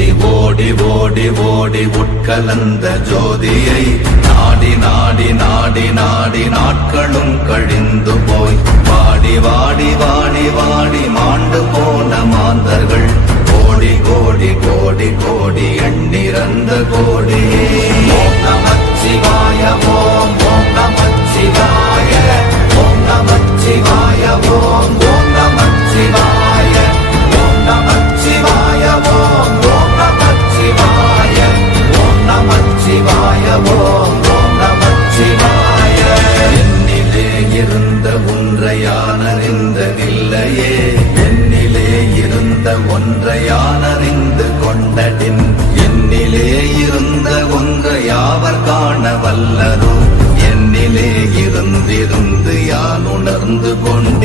ஓடி ஓடி ஓடி உட்கலந்த ஜோதியை நாடி நாடி நாடி நாடி நாட்களும் கழிந்து போய் வாடி வாடி வாடி வாடி மாண்டு போன மாந்தர்கள் கோடி கோடி கோடி கோடி எண்ணிறந்த கோடி. ஓம் நமச்சிவாய ஓம் ஓம் நமச்சிவாய ஓம் நமச்சிவாய ஓம் ஓம் நமச்சிவாய ஓம் நமச்சிவாய ஓம் ஓம் நமச்சிவாய ஓம் நமச்சிவாய ஓம் ஓம் நமச்சிவாய. என்னிலே இருந்த ஒன்றை யான் அறிந்ததில்லையே, என்னிலே இருந்த ஒன்றை யான் அறிந்து கொண்டடின், என்னிலே இருந்த ஒன்றை யாவர் காண வல்லரோ, என்னிலே இருந்திருந்து யான் உணர்ந்து கொண்டு